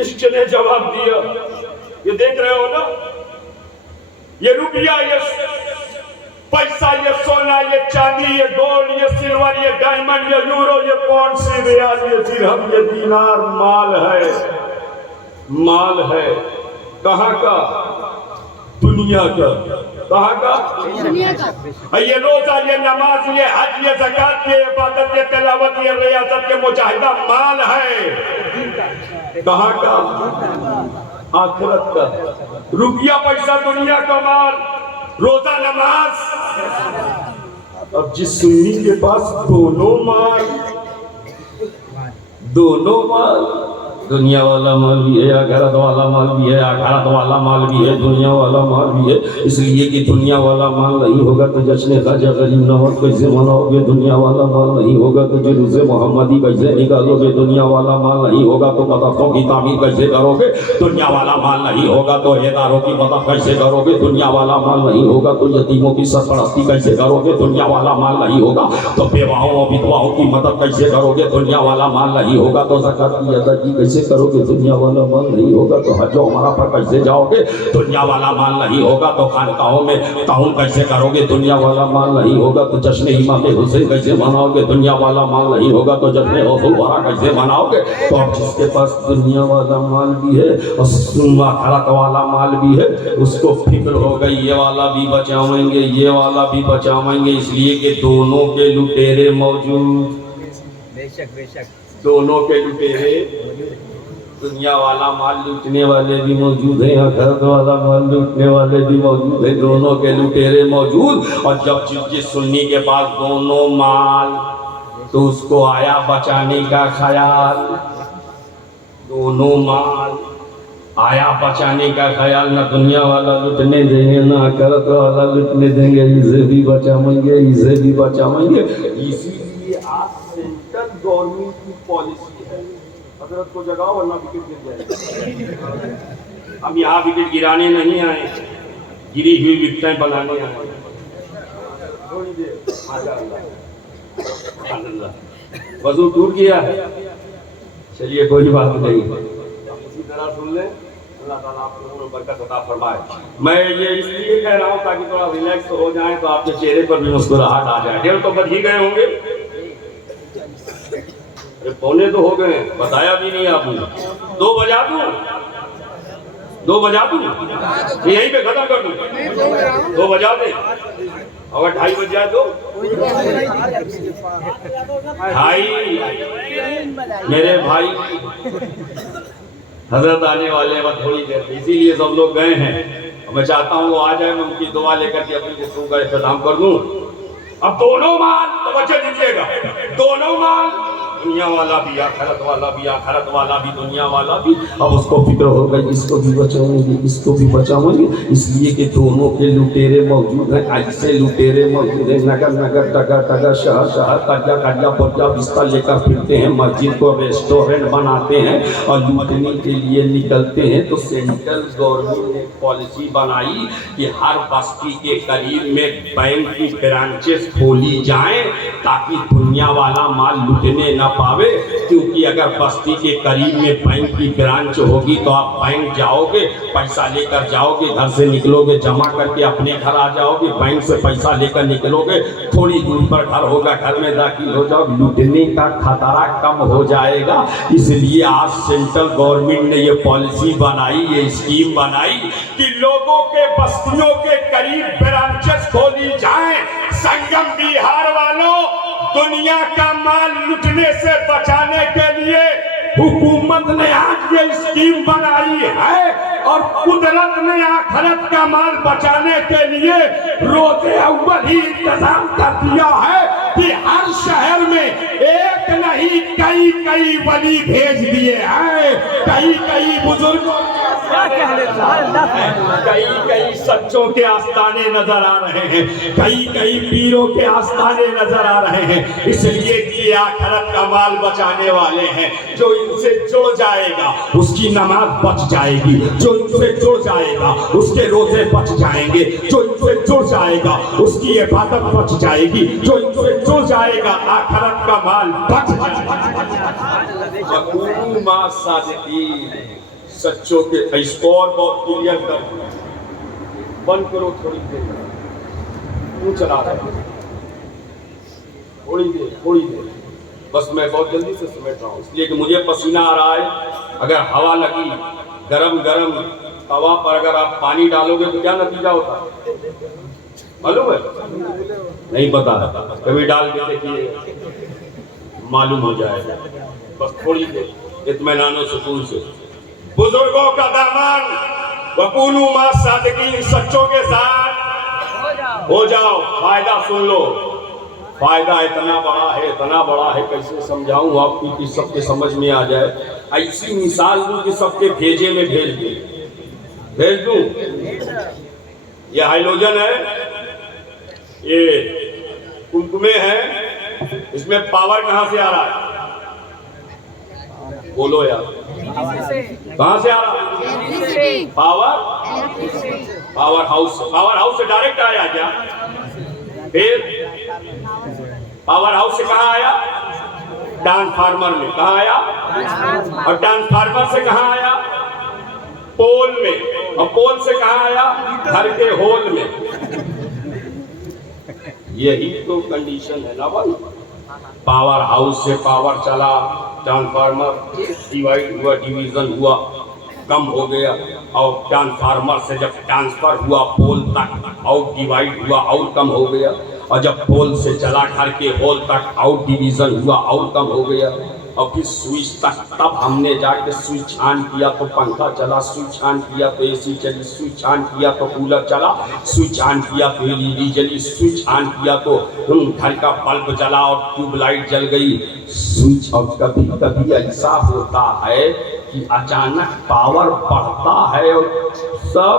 इसने जवाब दिया, ये देख रहे हो ना, ये रुपया, ये पैसा, ये सोना, ये चांदी, ये गोल्ड, ये सिल्वर, ये डायमंड, ये यूरो, ये पाउंड, से रियाल, ये दिरहम, ये दीनार माल है, माल है। कहाँ का? दुनिया का। कहाँ का? दुनिया का। ये रोजा, ये नमाज, ये हज, ये ज़कात, ये इबादत, ये तिलावत, ये रियासत, ये मुजाहिदा माल है। कहाँ का? आखिरत का। रुपया पैसा दुनिया का माल, रोजा नमाज। अब जिस सुन्नी के पास दोनों माल, दोनों माल, दुनिया वाला माल भी है, आखिरत वाला माल भी है, आखिरत वाला माल भी है, दुनिया वाला माल भी है। इसलिए कि दुनिया वाला माल नहीं होगा तो जश्न ख़ाजा गरीब नवाज कैसे मनाओगे? दुनिया वाला माल नहीं होगा तो जुलूसे मोहम्मदी कैसे निकालोगे? दुनिया वाला माल नहीं होगा तो मदरसों की तामीर कैसे करोगे? दुनिया वाला माल नहीं होगा तो इदारों की मदद कैसे करोगे? दुनिया वाला माल नहीं होगा तो यतीमों की सरपरस्ती कैसे करोगे? दुनिया वाला माल नहीं होगा तो बेवाओं और विधवाओं की मदद कैसे करोगे? दुनिया वाला माल नहीं होगा तो ज़कात की अदायगी कैसे करोगे? दुनिया वाला माल नहीं होगा तो हज और उमरा पर कैसे जाओगे? दुनिया वाला माल नहीं होगा तो खानकाहों में ताउन कैसे करोगे? दुनिया वाला माल नहीं होगा तो जश्न इमाम हुसैन कैसे मनाओगे? दुनिया वाला माल नहीं होगा तो जश्न गौसुल वरा कैसे मनाओगे? तो अब जिसके पास दुनिया वाला माल भी है और आखिरत वाला माल भी है, उसको फिक्र हो गई, ये वाला भी बचावेंगे, ये वाला भी बचावेंगे, इसलिए कि दोनों के लुटेरे मौजूद। बेशक बेशक, दोनों के लुटेरे, दुनिया वाला माल लूटने वाले भी मौजूद हैं, आखिरत वाला माल लूटने वाले भी मौजूद हैं, दोनों के लुटेरे मौजूद। और जब जिस सुन्नी के पास दोनों माल, तो उसको आया बचाने का ख्याल। दोनों माल आया बचाने का ख्याल, ना दुनिया वाला लूटने देंगे ना आखिरत वाला लूटने देंगे, इसे भी बचाएंगे, इसे भी बचाएंगे। इसीलिए आज सेंट्रल गवर्नमेंट की पॉलिसी है, हजरत को जगाओ वरना विकेट गिर जाएगा। हम यहाँ विकेट गिराने नहीं आए, गिरी हुई विकेटें बनाने आए। थोड़ी देर वजू दूर किया है, चलिए कोई बात नहीं, इसी तरह सुन ले। अल्लाह ताला आप लोगों को बरकत अता फरमाए। मैं ये इसलिए कह रहा हूँ ताकि थोड़ा रिलैक्स हो जाए, तो आपके चेहरे पर भी मुस्कुराहट आ जाए। डेढ़ तो बज ही गए होंगे, पौने तो हो गए, बताया भी नहीं आपने। 2 बजा दूं, 2 बजा दूं, यहीं पे खत्म कर दूं? 2 बजा दे, अगर 2:30 बज जाए तो 2:30। मेरे भाई हजरत आने वाले हैं थोड़ी देर, इसीलिए सब लोग गए हैं। मैं चाहता हूँ वो आ जाए, मैं उनकी दुआ लेकर के अपनी गुफ्तगू का इख्तिताम कर दूं। अब दोनों माल, तो बच्चे दीजिएगा, दोनों माल, दुनिया वाला भी आखिरत वाला भी, आखिरत वाला भी दुनिया वाला भी। अब उसको फिक्र हो गई, इसको भी बचाएंगे, इसको भी बचाएंगे, इसलिए कि दोनों के लुटेरे मौजूद हैं। ऐसे लुटेरे मौजूद हैं, नगर नगर, टगर टगर, शहर शहर, करिया करिया, पुर्जा बिस्तर लेकर फिरते हैं, मस्जिद को रेस्टोरेंट बनाते हैं और लूटने के लिए निकलते हैं। तो सेंट्रल गवर्नमेंट ने पॉलिसी बनाई कि हर बस्ती के करीब में बैंक की ब्रांचेस खोली जाएं, ताकि दुनिया वाला माल लूटने न पावे। क्योंकि अगर बस्ती के करीब में बैंक की ब्रांच होगी तो आप बैंक जाओगे, पैसा लेकर जाओगे, घर से निकलोगे, जमा करके अपने घर आ जाओगे, बैंक से पैसा लेकर निकलोगे, थोड़ी दूर पर घर होगा, घर में दाखिल हो जाओ, लूटने का खतरा कम हो जाएगा। इसलिए आज सेंट्रल गवर्नमेंट ने ये पॉलिसी बनाई, ये स्कीम बनाई कि लोगों के बस्तियों के करीब ब्रांचेस खोली जाए। संगम बिहार वालों, दुनिया का माल लूटने से बचाने के लिए हुकूमत ने आज ये स्कीम बनाई है, और कुदरत ने आखिरत का माल बचाने के लिए रोज़े अव्वल ही इंतजाम कर दिया है कि हर शहर में एक नहीं कई कई वली भेज दिए हैं। कई कई बुजुर्गों, कई कई सच्चों के आस्थाने नजर आ रहे हैं, कई कई पीरों के आस्थाने नजर आ रहे हैं। इसलिए कि आखिरत का माल बचाने वाले हैं। जो इनसे जुड़ जाएगा उसकी नमाज बच जाएगी, जो इनसे जुड़ जाएगा उसके रोजे बच जाएंगे, जो इनसे जुड़ जाएगा उसकी इबादत बच जाएगी, जो इनसे जुड़ जाएगा आखिरत का माल बच जाएगा। सच्चों के स्कोर बहुत क्लियर कर, बंद करो थोड़ी देर, क्यों चला रहे हो? थोड़ी देर बस, मैं बहुत जल्दी से समेट रहा हूँ इसलिए कि मुझे पसीना आ रहा है। अगर हवा लगी गरम तवा पर, अगर आप पानी डालोगे तो क्या नतीजा होता है मालूम है? नहीं पता, कभी डाल के देखिए मालूम हो जाएगा। बस थोड़ी देर इत्मीनान सुकून से। बुजुर्गों का दामन वकूनू मा सादिकीन, सच्चों के साथ हो जाओ। फायदा सुन लो, फायदा इतना बड़ा है, कैसे समझाऊं आपको कि सबके समझ में आ जाए। ऐसी मिसाल दूं कि सबके भेजे में भेज दूं। ये हाइड्रोजन है, ये कुमकुमे है, इसमें पावर कहां से आ रहा है? बोलो यार, कहां से आ रहा है पावर हाउस से डायरेक्ट आया क्या? फिर पावर हाउस से कहां आया? ट्रांसफार्मर में। कहां आया? और ट्रांसफार्मर से कहां आया? पोल में। और पोल से कहां आया? घर के होल में। यही तो कंडीशन है ना भाई। पावर हाउस से पावर चला, ट्रांसफार्मर डिवाइड हुआ, डिवीजन हुआ, कम हो गया, और ट्रांसफार्मर से जब ट्रांसफर हुआ पोल तक, आउट डिवाइड हुआ, आउट कम हो गया, और जब पोल से चला घर के होल तक, आउट डिवीजन हुआ, आउट कम हो गया, और फिर स्विच तक। तब हमने जाके स्विच ऑन किया तो पंखा चला, स्विच ऑन किया तो एसी चली, स्विच ऑन किया तो कूलर चला, स्विच ऑन किया तो एलईडी जली, स्विच ऑन किया तो घर का बल्ब जला और ट्यूबलाइट जल गई। स्विच। और कभी कभी ऐसा होता है कि अचानक पावर बढ़ता है और सब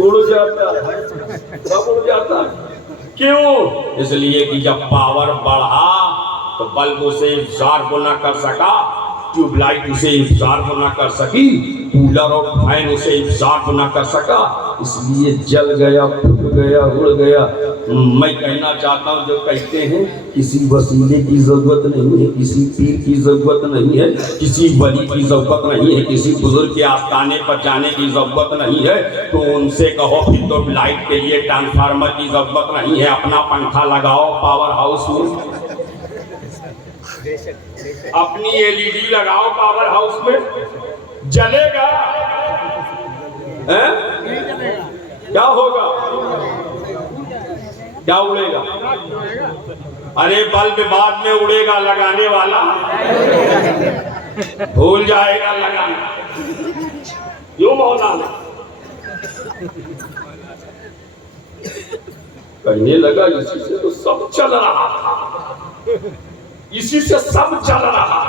उड़ जाता है। क्यों? इसलिए कि जब पावर बढ़ा तो बल्ब उसे इब्ज़ॉर्ब न कर सका, ट्यूबलाइट उसे इब्ज़ॉर्ब न कर सकी, कूलर और फैन उसे इब्ज़ॉर्ब न कर सका, इसलिए जल गया, फूट गया, उड़ गया। मैं कहना चाहता हूँ, जो कहते हैं किसी वसीले की जरूरत नहीं है, किसी पीर की जरूरत नहीं है, किसी वली की जरूरत नहीं है, किसी बुजुर्ग के आस्थाने पर जाने की जरूरत नहीं है, तो उनसे कहो फिर तो लाइट के लिए ट्रांसफार्मर की जरूरत नहीं है, अपना पंखा लगाओ पावर हाउस में, अपनी एलईडी लगाओ पावर हाउस में, जलेगा? क्या होगा? क्या उड़ेगा? अरे बल्ब बाद में उड़ेगा, लगाने वाला भूल जाएगा लगाना। क्यों मौलाना? कहने लगा इसी से तो सब चल रहा था, इसी से सब चल रहा था।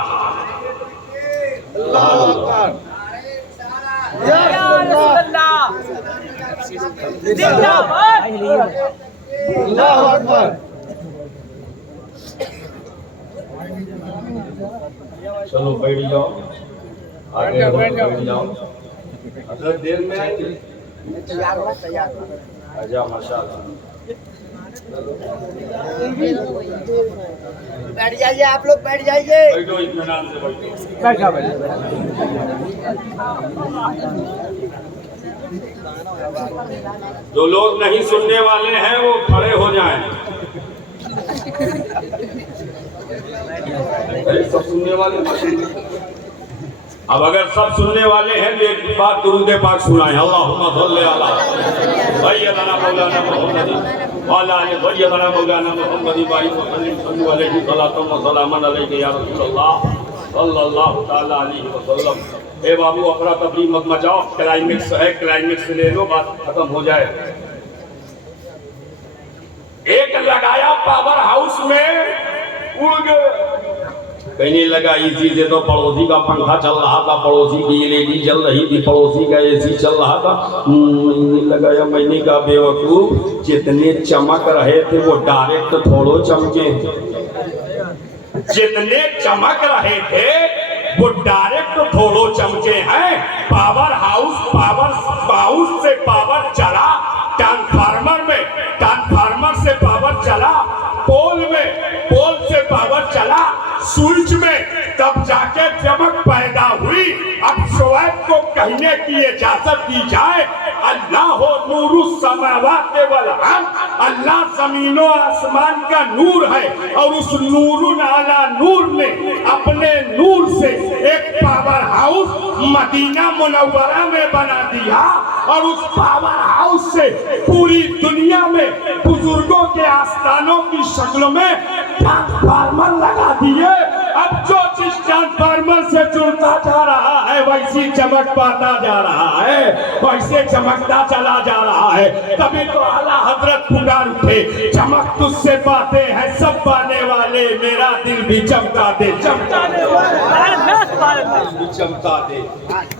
चलो बैठ जाओ, आगे बैठ जाओ। अगर देर में आएंगे आजा, माशाल्लाह। बैठ जाइए आप लोग, बैठ जाइए। बैठो, इत्मीनान से बैठो। जो लोग नहीं सुनने वाले हैं वो खड़े हो जाएं। सब सुनने वाले। अब अगर सब सुनने वाले हैं तो एक बात दुरूद पाक सुनाएं। अल्लाहुम्मा सल्ली अला सय्यदना मौलाना मुहम्मद व अला आलि सय्यदना मौलाना मुहम्मद बारिक व सल्लल्लाहु अलैहि व सल्लम अलैहि या रसूलल्लाह सल्लल्लाहु तआला अलैहि वसल्लम। ए बाबू, अफरा तफरी मत मचाओ, क्लाइमेक्स है, क्लाइमेक्स ले लो, बात खत्म हो जाए। एक लगाया पावर हाउस में, उड़ गए। कहने लगा इसी से तो पड़ोसी का पंखा चल रहा था, पड़ोसी की एलईडी जल रही थी, पड़ोसी का एसी चल रहा था। मैंने लगाया, मैंने कहा बेवकूफ, जितने चमक रहे थे वो डायरेक्ट थोड़ो चमके, जितने चमक रहे थे वो डायरेक्ट थोड़ो चमके हैं। पावर हाउस से पावर चला ट्रांसफार्मर में, ट्रांसफार्मर से पावर चला पोल में, पोल से पावर चला स्विच में, तब जाके चमक पैदा हुई। इजाजत दी जाए, अल्लाह हो नूरुस समावात वल अर्द, अल्लाह जमीनों आसमान का नूर है और उस नूरुन आला नूर ने अपने नूर से एक पावर हाउस मदीना मुनव्वरा में बना दिया और उस पावर हाउस से पूरी दुनिया में बुजुर्गों के आस्थानों की शक्ल में ट्रांसफार्मर लगा दिए। अब जो जिस ट्रांसफार्मर से जुड़ता जा रहा है वैसी चमक पाता जा रहा है, वैसे चमकता चला जा रहा है। तभी तो आला हजरत पुकार उठे, चमक तुझसे पाते हैं सब पाने वाले, मेरा दिल भी चमका दे, चमकाने वाले चमका दे,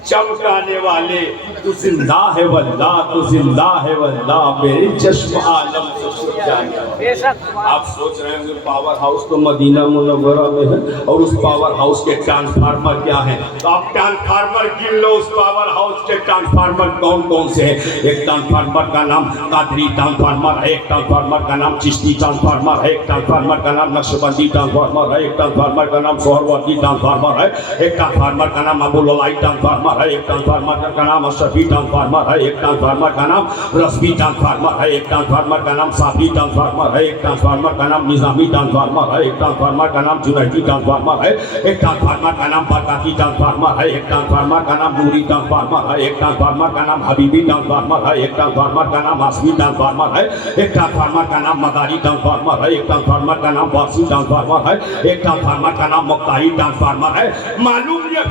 चमकाने वाले। तू जिंदा है वल्लाह, तू जिंदा है वल्लाह, मेरी चश्म आलम से छुप जाएगा। आप सोच रहे होंगे पावर हाउस तो मदीना मुनव्वरा में है और उस पावर हाउस के ट्रांसफार्मर क्या है, तो आप ट्रांसफार्मर गिन लो। उस पावर हाउस के ट्रांसफार्मर कौन कौन से हैं? एक ट्रांसफार्मर का नाम कादरी ट्रांसफार्मर है, एक ट्रांसफार्मर का नाम चिश्ती ट्रांसफार्मर है, एक ट्रांसफार्मर का नाम नक्शबंदी ट्रांसफार्मर है, एक ट्रांसफार्मर का नाम सोहरवर्दी ट्रांसफार्मर है, एक ट्रांसफार्मर का नाम अबुललाई ट्रांसफार्मर है, एक ट्रांसफार्मर का नाम अशरफी ट्रांसफार्मर है, एक ट्रांसफार्मर का नाम रस्बी ट्रांसफार्मर है, एक ट्रांसफार्मर का नाम साफी ट्रांसफार्मर है, एक ट्रांसफार्मर का नाम निजामी ट्रांसफार्मर है, एक ट्रांसफार्मर का नाम जुनैदी ट्रांसफार्मर है, एक ट्रांसफार्मर का नाम बरकाती ट्रांसफार्मर है, एक ट्रांसफार्मर का नाम नूरी ट्रांसफार्मर है, एक ट्रांसफार्मर का नाम हबीबी ट्रांसफार्मर है, एक ट्रांसफार्मर का नाम आसमी ट्रांसफार्मर है, एक ट्रांसफार्मर का नाम मदारी ट्रांसफार्मर है, एक ट्रांसफार्मर का नाम वासी ट्रांसफार्मर है, एक ट्रांसफार्मर का नाम मुक्ताही ट्रांसफार्मर है। मालूम ये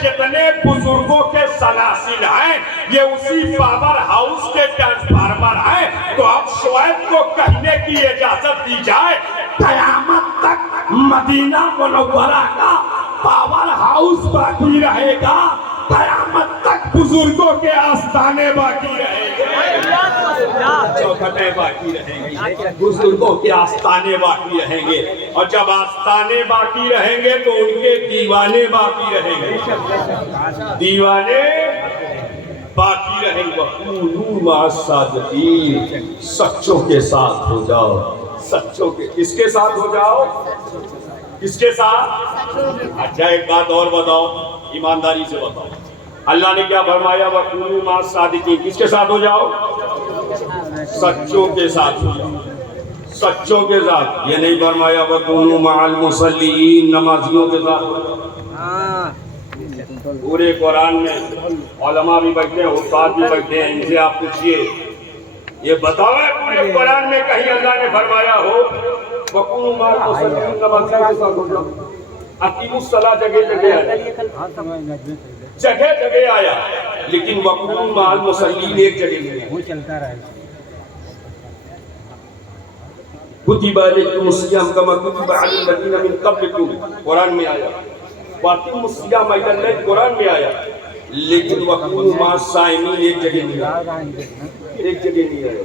जितने बुजुर्गों के सलासिल हैं ये उसी पावर हाउस के ट्रांसफार्मर हैं। तो अब शोएब को कहने की इजाजत दी जाए, कयामत तक मदीना मुनव्वरा का पावर हाउस बाकी रहेगा, कयामत तक बुजुर्गों के आस्थाने बाकी रहेंगे, चौखटें बाकी रहेंगी, बुजुर्गों के आस्थाने बाकी रहेंगे। और जब आस्थाने बाकी रहेंगे तो उनके दीवाने बाकी रहेंगे, दीवाने बाकी रहेंगे। सच्चों के साथ हो जाओ, सच्चों के किसके साथ हो जाओ, किसके साथ? अच्छा एक बात और बताओ, ईमानदारी से बताओ, अल्लाह ने क्या फरमाया? वकुनू मा सादिकीन, किसके साथ हो जाओ? सच्चों के साथ हो जाओ, सच्चों के साथ। ये नहीं फरमाया वकुनू मअल मुसल्लीन, नमाजियों के साथ। पूरे कुरान में उलमा भी बैठते हैं, उस्ताद भी बैठते हैं, इनसे आप पूछिए, ये बताओ पूरे कुरान में कहीं अल्लाह ने फरमाया हो वकुनू मअल मुसल्लीन, नमाजियों के साथ हो जाओ? अकीमुस सलाह जगह जगह आया, जगह जगह आया, लेकिन वकुनू मअल मुसल्लीन एक जगह नहीं, वो चलता रहा। कुतिबा अलैकुमुस सियाम कमा कुतिबा अलल लज़ीना मिन क़ब्लिकुम, कुरान में आया। वाक़िमुस सियाम ऐन कुरान में आया, लेकिन वकुनू मअस साइमीन एक जगह नहीं आया, एक जगह नहीं आया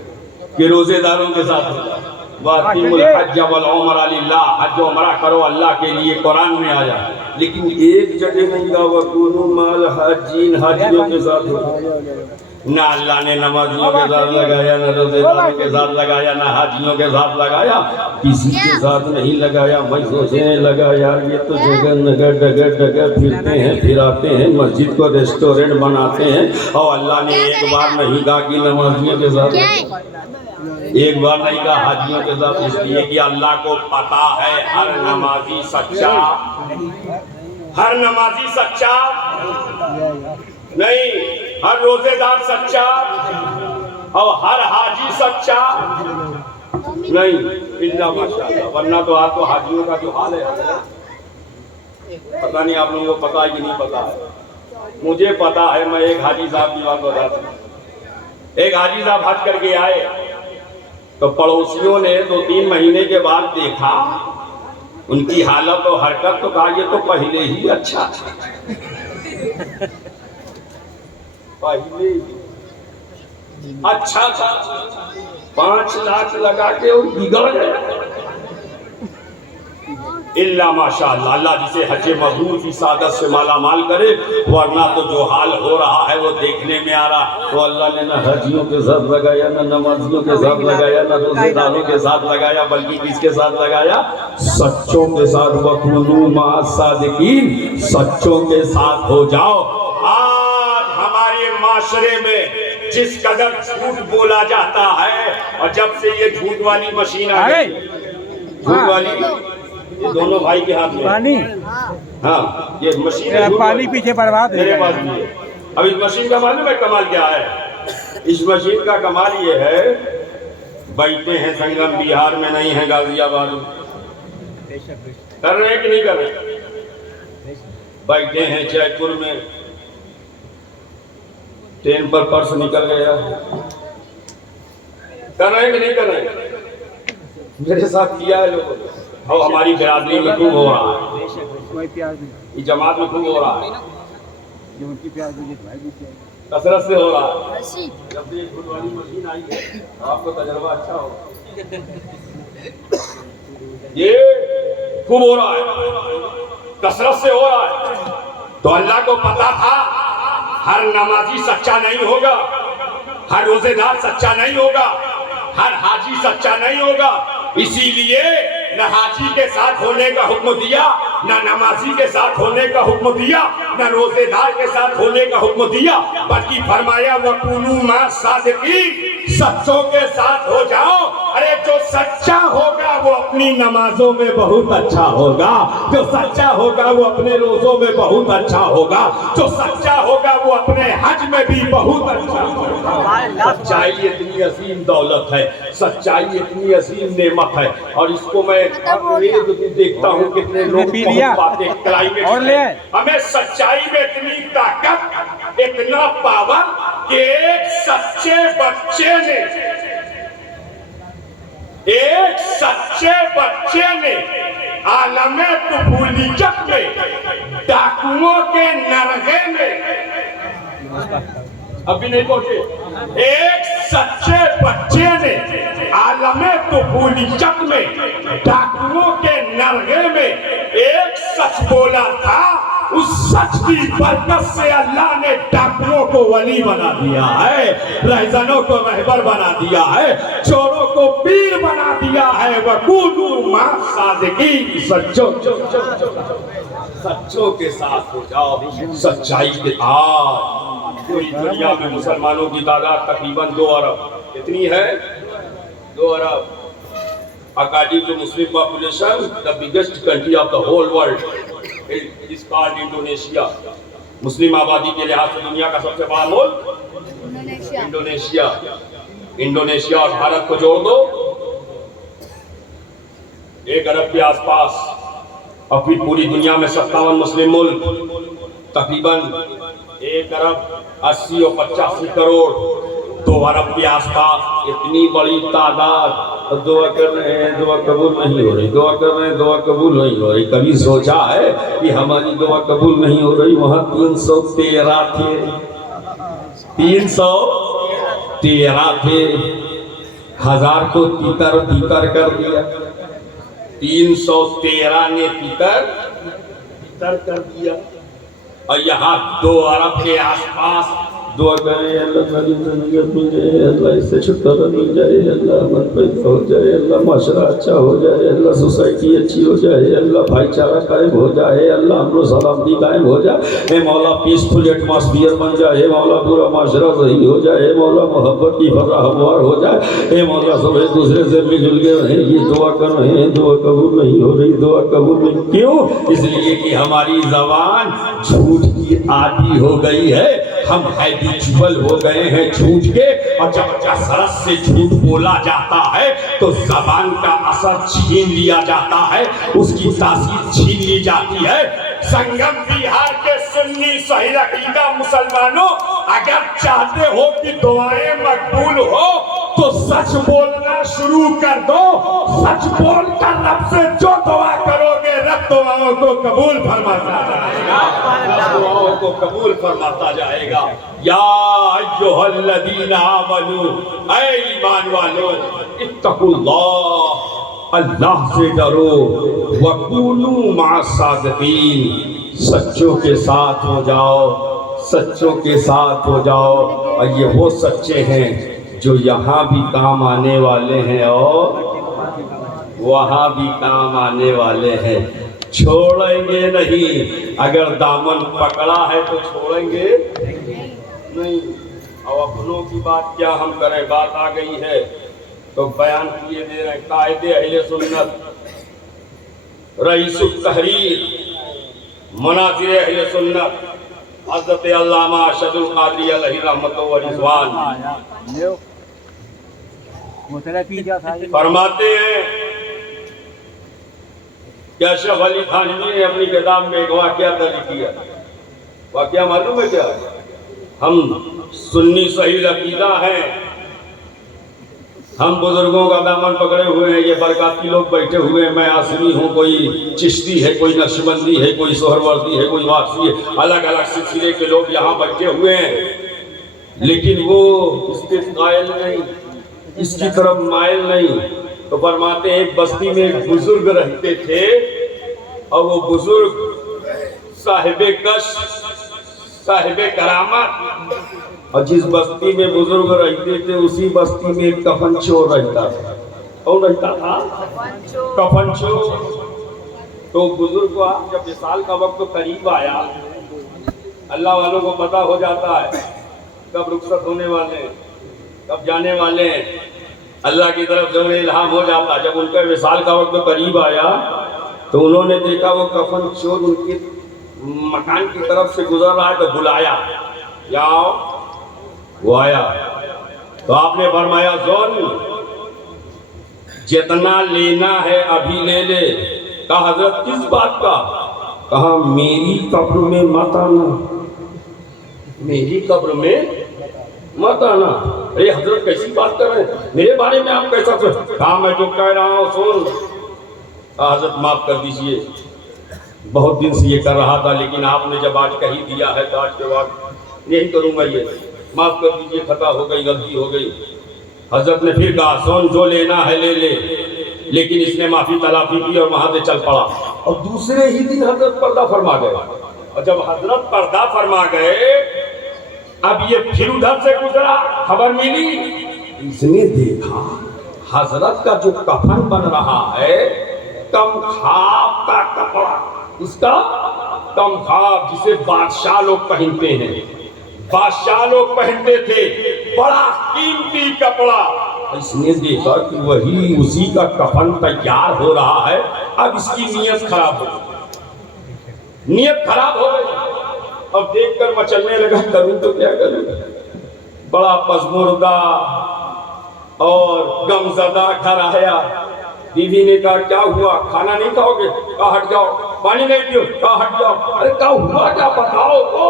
कि रोजेदारों के साथ हो जाए। वाक़िमुल हज्ज वल उम्रा लिल्लाह, हज उम्रा करो अल्लाह के लिए, कुरान में आया, लेकिन एक जगह नहीं कहा वकुनू मअल हाजिन, हाजियों के साथ हो जाए। ना अल्लाह ने नमाजियों के साथ लगाया, ना रोजेदारों के साथ लगाया, ना हाजियों के साथ लगाया, किसी के साथ नहीं लगाया। मैं सोचने लगा यार ये तो जगह नगर डगर डगर फिरते हैं, फिराते हैं, मस्जिद को रेस्टोरेंट बनाते हैं, और अल्लाह ने एक बार नहीं कहा कि नमाजियों के साथ, एक बार नहीं कहा हाजियों के साथ, इसलिए कि अल्लाह को पता है हर नमाजी सच्चा, हर नमाजी सच्चा नहीं, हर रोजेदार सच्चा और हर हाजी सच्चा नहीं, इल्ला माशाअल्लाह। वरना तो आप तो हाजियों का जो हाल है, पता नहीं आप लोगों को पता है कि नहीं पता है, मुझे पता है। मैं एक हाजी साहब की बात बताता हूँ। एक हाजी साहब हज करके आए तो पड़ोसियों ने 2-3 महीने के बाद देखा उनकी हालत और हरकत, तो कहा ये तो पहले ही अच्छा था, पहले अच्छा था, 5 लाख लगा के और बिगड़ गया। इल्ला माशाअल्लाह, अल्लाह जिसे हज मबरूर की सादत से माला माल करे, वरना तो जो हाल हो रहा है वो देखने में आ रहा। तो अल्लाह ने ना हजियों के साथ लगाया, ना नमाजियों के साथ लगाया, ना रोजेदारों के साथ लगाया, बल्कि किसके साथ लगाया? सच्चों के साथ। वकुनू मअस सादिकीन, सच्चों के साथ हो जाओ। आज हमारे माशरे में जिस कदर झूठ बोला जाता है, और जब से ये झूठ वाली मशीन आ गई, झूठ वाली, ये दोनों भाई के हाथ में पानी, हाँ ये मशीन है, पानी पीछे बर्बाद है। मेरे पास भी है। अब इस मशीन का मालूम है कमाल क्या है? इस मशीन का कमाल ये है, बैठे हैं संगम बिहार में, नहीं है गाजियाबाद में, कर रहे हैं कि नहीं कर रहे? बैठे हैं जयपुर में, ट्रेन पर पर्स निकल गया, कर रहे हैं कि नहीं कर रहे? मेरे साथ किया है लोगों ने, और हमारी बिरादरी में खूब हो रहा है, इस जमात में खूब हो रहा है, कसरत से हो रहा है। जब से झूठ वाली मशीन आई है, आपको तजर्बा अच्छा होगा, ये खूब हो रहा है, कसरत से हो रहा है। तो अल्लाह को पता था हर नमाजी सच्चा नहीं होगा, हर रोजेदार सच्चा नहीं होगा, हर हाजी सच्चा नहीं होगा, इसीलिए न हाजी के साथ होने का हुक्म दिया, न नमाजी के साथ होने का हुक्म दिया, न रोजेदार के साथ होने का हुक्म दिया, बल्कि फरमाया वकुनू मा सादिकीन, सच्चों के साथ हो जाओ। अरे जो सच्चा होगा वो अपनी नमाजों में बहुत अच्छा होगा, जो सच्चा होगा वो अपने रोजों में बहुत अच्छा होगा, जो सच्चा होगा वो अपने हज में भी बहुत अच्छा होगा। सच्चाई इतनी असीम दौलत है, सच्चाई इतनी असीम नेमत है, और इसको मैं देखता हूँ कितने लोग पाते क्लाइमेट में। हमें सच्चाई में इतनी ताकत, इतना पावर कि एक सच्चे बच्चे ने आलमे तुफूलियत में, डाकुओं के नरगे में, अभी नहीं पहुंचे, एक सच्चे बच्चे ने आलमे तुफूलियत में, डाकुओं के नरगे में एक सच बोला था। उस सच की बरकत से अल्लाह ने डाकुओं को वली बना दिया है, रहजनों को रहबर बना दिया है, चोरों को पीर बना दिया है। वकुनू मा सादिकीन, सच्चों के साथ हो जाओ, सच्चाई के साथ। पूरी दुनिया में मुसलमानों की तादाद तकरीबन 2 अरब, इतनी है 2 अरब। According to Muslim population, the biggest country of the whole world is called Indonesia. मुस्लिम आबादी के लिहाज से दुनिया का सबसे बड़ा मुल्क इंडोनेशिया। इंडोनेशिया और भारत को जोड़ दो 1 अरब के आसपास, और फिर पूरी दुनिया में 57 मुस्लिम मुल्क, तकरीबन 1 अरब 80 और 85 करोड़, 2 अरब के आसपास, इतनी बड़ी तादाद। दुआ कर रहे हैं, दुआ कबूल नहीं हो रही, दुआ कर रहे हैं, दुआ कबूल नहीं हो रही। कभी सोचा है कि हमारी दुआ कबूल नहीं हो रही? वहां 313 थे, 313 थे, 1000 को तीतर कर दिया, 313 ने तीतर कर दिया। और यहाँ 2 अरब के आसपास दुआ करें, अल्लाह सारी जिंदगी मिल जाए, अल्लाह इससे छुटकारा मिल जाए, अल्लाह अमन पैदा हो जाए, अल्लाह माशरा अच्छा हो जाए, अल्लाह सोसाइटी अच्छी हो जाए, अल्लाह भाईचारा कायम हो जाए, अल्लाह अमन सलामती कायम हो जाए, हे मौला पीसफुल एटमॉस्फियर बन जाए, हे मौला पूरा माशरा सही हो जाए, हे मौला मोहब्बत की फजा हमवार हो जाए, हे मौला सब एक दूसरे से मिलजुल के रहें। ये दुआ कर रहे हैं, दुआ कबूल नहीं हो रही, दुआ कबूल नहीं। क्यों? इसलिए कि हमारी जबान झूठ की आदी हो गई है, हम हैबिचुअल हो गए हैं झूठ के, और जब कसरत से झूठ बोला जाता है तो जबान का असर छीन लिया जाता है, उसकी तासीर छीन ली जाती है। संगम बिहार के सुन्नी सही अकीदा मुसलमानों, अगर चाहते हो कि दुआएं मकबूल हो तो सच बोलना शुरू कर दो। सच बोलकर रब से जो दुआ करोगे, रब दुआओं को कबूल फरमाता जाएगा, दुआओं को कबूल फरमाता जाएगा। या अय्युहल्लज़ीना आमनू, ऐ ईमान वालों, इत्तकुल्लाह, अल्लाह से डरो, वकुनू मा'अस-सादिकीन, सच्चों के साथ हो जाओ, सच्चों के साथ हो जाओ। और ये वो सच्चे हैं जो यहाँ भी काम आने वाले हैं और वहाँ भी काम आने वाले हैं। छोड़ेंगे नहीं, अगर दामन पकड़ा है तो छोड़ेंगे नहीं। और अपनों की बात क्या हम करें, बात आ गई है तो बयान किए दे रहे हैं। कायदे अहले सुन्नत, रईसुल तहरीर, मनाजिर अहले सुन्नत, हज़रत अल्लामा अशदुल क़ादरी अलैहि रहमत व रिज़वान फरमाते हैं कि अशरफ अली थानवी ने अपनी किताब में एक वाक़या दर्ज किया। वाक़या मालूम है क्या? हम सुन्नी सही अकीदा हैं, हम बुजुर्गों का दामन पकड़े हुए हैं, ये बरकाती लोग बैठे हुए हैं, मैं आसमी हूँ, कोई चिश्ती है, कोई नक्शबंदी है, कोई सोहरवर्दी है, कोई वापसी है, अलग अलग सिलसिले के लोग यहाँ बैठे हुए हैं, लेकिन वो इसके कायल नहीं, इसकी तरफ मायल नहीं। तो फरमाते हैं एक बस्ती में एक बुजुर्ग रहते थे और वो बुजुर्ग साहिबे कश, साहिबे करामत, और जिस बस्ती में बुजुर्ग रहते थे उसी बस्ती में एक कफन चोर रहता था। कौन रहता था? कफन चोर। तो बुजुर्ग को जब विसाल का वक्त करीब आया, अल्लाह वालों को पता हो जाता है कब रुखसत होने वाले हैं, कब जाने वाले हैं, अल्लाह की तरफ से उन्हें इल्हाम हो जाता। जब उनका विसाल का वक्त करीब आया तो उन्होंने देखा वो कफन चोर उनके मकान की तरफ से गुजर रहा है, तो बुलाया, जाओ। वो आया तो आपने फरमाया जोन जितना लेना है अभी ले ले। कहा हजरत किस बात का? कहा मेरी कब्र में मत आना, मेरी कब्र में मत आना। अरे हजरत कैसी बात कर रहे हैं, मेरे बारे में आप कैसा सोच? कहा मैं जो कह रहा हूँ सुन। हजरत माफ कर दीजिए, बहुत दिन से ये कर रहा था, लेकिन आपने जब आज कही दिया है तो आज के बाद यही करूंगा, ये माफ कर दीजिए, खता हो गई, गलती हो गई। हजरत ने फिर कहा सोन जो लेना है ले ले, लेकिन इसने माफी तलाफी की और वहां से चल पड़ा। और दूसरे ही दिन हजरत पर्दा फरमा गए, और जब हजरत पर्दा फरमा गए, अब ये फिर उधर से गुजरा, खबर मिली, इसने देखा हजरत का जो कफन बन रहा है, कमखाब का कपड़ा, उसका कमखाब जिसे बादशाह लोग पहनते हैं, बादशाह लोग पहनते थे, बड़ा कीमती कपड़ा। इसने देखा कि वही उसी का कफन तैयार हो रहा है। अब इसकी नीयत खराब हो गई, नीयत खराब हो गई। अब देखकर मचलने लगा, करूं तो क्या करूं, बड़ा पसमुर्दा और गमजदा घर आया। बीवी ने कहा क्या हुआ, खाना नहीं खाओगे? कहा हट जाओ। पानी नहीं पियो? कहा हट जाओ। अरे क्या हुआ, क्या बताओ तो।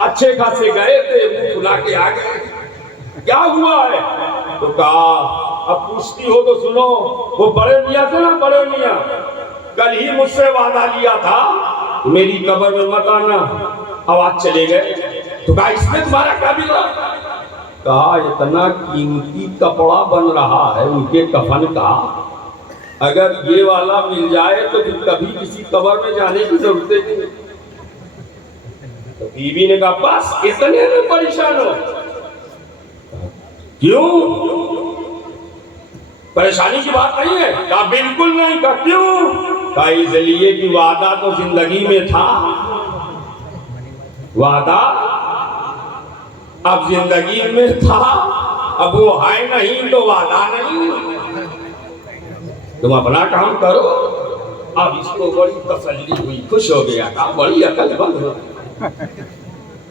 अच्छे खासे गए थे, मुंह फुला के आ गए, क्या हुआ है? तो कहा अब पूछती हो तो सुनो, वो बड़े मियाँ थे ना, बड़े मियाँ, कल ही मुझसे वादा लिया था मेरी कब्र में मत आना, अब आज चले गए। तो कहा इसमें तुम्हारा क्या बिगड़ा? कहा इतना कीमती कपड़ा बन रहा है उनके कफन का, अगर ये वाला मिल जाए तो फिर कभी किसी कब्र में जाने की जरूरत नहीं। तो बीवी ने कहा बस इतने में परेशान हो? क्यों, परेशानी की बात नहीं है? कहा बिल्कुल नहीं। कहा क्यों? कहा इसलिए कि वादा तो जिंदगी में था, वादा अब जिंदगी में था, अब वो है नहीं तो वादा नहीं। तुम अपना काम करो। अब इसको बड़ी तसल्ली हुई, खुश हो गया, कहा बड़ी अकलमंद हो,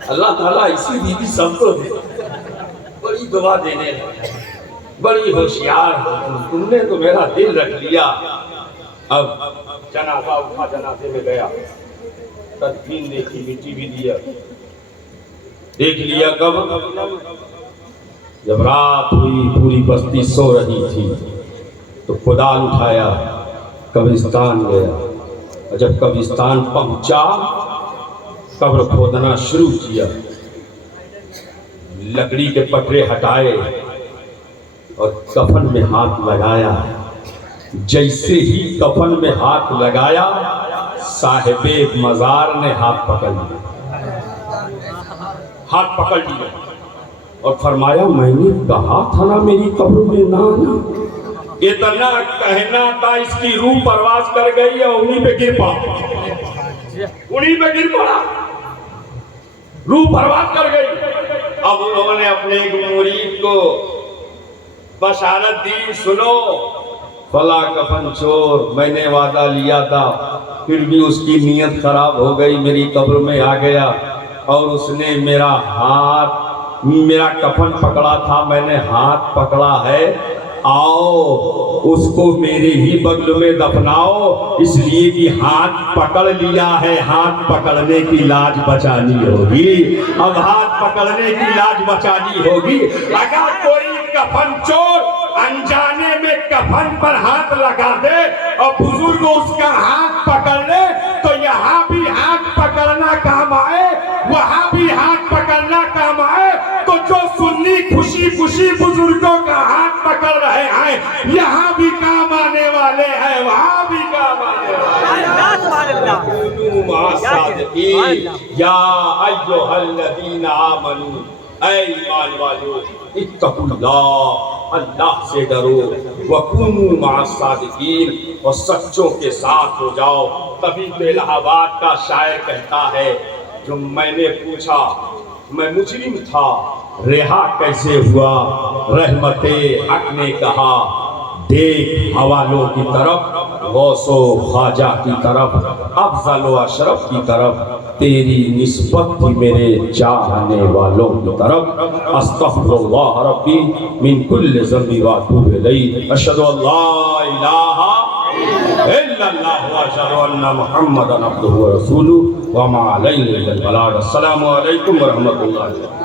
अल्लाह ताला इसी बीवी सबको दे, बड़ी दुआ देने लगा, बड़ी होशियार, तुमने तो मेरा दिल रख लिया। अब जनाजा उठा, जनाजे में गया, तदफीन देखी, मिट्टी भी दिया, देख लिया। कब? जब रात हुई, पूरी बस्ती सो रही थी, तो कुदाल उठाया, कब्रिस्तान गया, और जब कब्रिस्तान पहुंचा, कब्र खोदना शुरू किया, लकड़ी के पटरे हटाए और कफन में हाथ लगाया। जैसे ही कफन में हाथ लगाया, साहिबे मजार ने हाथ पकड़ लिया, हाथ पकड़ लिया और फरमाया मैंने कहा था ना मेरी कब्र में ना आना। इतना कहना था, इसकी रूह परवाज कर गई और उन्हीं पे गिर पड़ा, उन्हीं पे गिर पड़ा। रूह बर्बाद कर गई। अब उन्होंने अपने एक मुरीद को बशारत दी, सुनो फला कफन चोर, मैंने वादा लिया था, फिर भी उसकी नीयत खराब हो गई, मेरी कब्र में आ गया और उसने मेरा कफन पकड़ा था, मैंने हाथ पकड़ा है, आओ उसको मेरे ही बगल में दफनाओ, इसलिए कि हाथ पकड़ लिया है, हाथ पकड़ने की लाज बचानी होगी। अब हाथ पकड़ने की लाज बचानी होगी। अगर कोई कफन चोर अनजाने में कफन पर हाथ लगा दे और बुजुर्ग उसका हाथ पकड़ ले, तो यहाँ भी हाथ पकड़ना काम आए, वहां भी हाथ पकड़ना काम आए। तो जो सुन्नी खुशी खुशी बुजुर्गों का हाथ पकड़ रहे हैं, यहाँ भी काम आने वाले हैं, वहां भी काम आने वाले हैं। या अय्युहल्लज़ीना आमनू, ऐ ईमान वालों, इत्तकुल्लाह, अल्लाह से डरो, वकुनू मअस-सादिकीन, और सच्चों के साथ हो जाओ। तभी तो इलाहाबाद का शायर कहता है, जो मैंने पूछा, मैं मुजरिम था, रेहा कैसे हुआ, रहमते हक ने कहा, देख हवालों की तरफ, गौसो ख्वाजा की तरफ, अफजल व अशरफ की तरफ, तेरी निस्बत थी मेरे चाहने वालों की तरफ। अस्तग़फिरुल्लाह रब्बी मिन कुल्लि ज़ंबि व अतूबु इलैहि, अशहदु अल्ला इलाहा इल्लल्लाह व अशहदु अन्ना मुहम्मदन अब्दुहु व रसूलुहु व मा अलैना इल्लल बलाग। अस्सलामु अलैकुम व रहमतुल्लाहि।